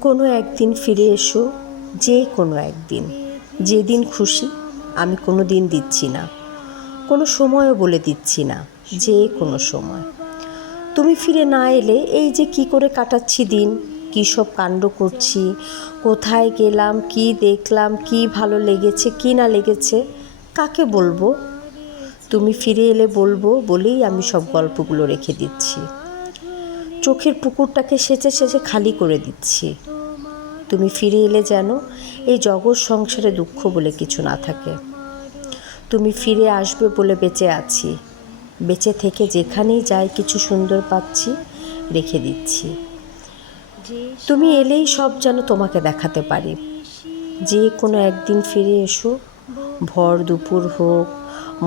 কোনো একদিন ফিরে এসো, যে কোনো একদিন, যেদিন খুশি। আমি কোনো দিন দিচ্ছি না, কোনো সময়ও বলে দিচ্ছি না, যে কোনো সময়। তুমি ফিরে না এলে এই যে কি করে কাটাচ্ছি দিন, কী সব কাণ্ড করছি, কোথায় গেলাম, কি দেখলাম, কি ভালো লেগেছে কি না লেগেছে, কাকে বলবো? তুমি ফিরে এলে বলবো বলেই আমি সব গল্পগুলো রেখে দিচ্ছি। চোখের পুকুরটাকে সেচে সেচে খালি করে দিচ্ছি। তুমি ফিরে এলে যেন এই জগৎ সংসারে দুঃখ বলে কিছু না থাকে। তুমি ফিরে আসবে বলে বেঁচে আছি, বেঁচে থেকে যেখানেই যাই কিছু সুন্দর পাচ্ছি রেখে দিচ্ছি। তুমি এলেই সব যেন তোমাকে দেখাতে পারি। যে কোনো একদিন ফিরে এসো, ভর দুপুর হোক,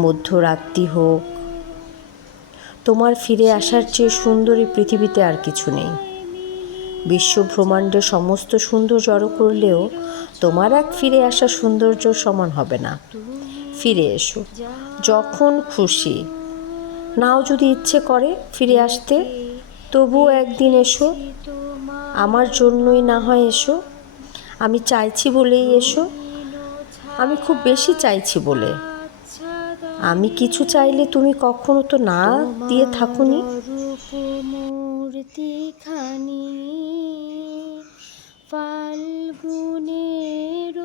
মধ্যরাত্রি হোক। তোমার ফিরে আসার চেয়ে সুন্দরী পৃথিবীতে আর কিছু নেই। বিশ্ব ব্রহ্মাণ্ডে সমস্ত সুন্দর জড়ো করলেও তোমার এক ফিরে আসা সৌন্দর্য সমান হবে না। ফিরে এসো যখন খুশি। নাও যদি ইচ্ছে করে ফিরে আসতে, তবুও একদিন এসো। আমার জন্যই না হয় এসো, আমি চাইছি বলেই এসো। আমি খুব বেশি চাইছি বলে। আমি কিছু চাইলে তুমি কখনো তো না দিয়ে থাকুনি। মূর্তিখানি ফাল্গুনের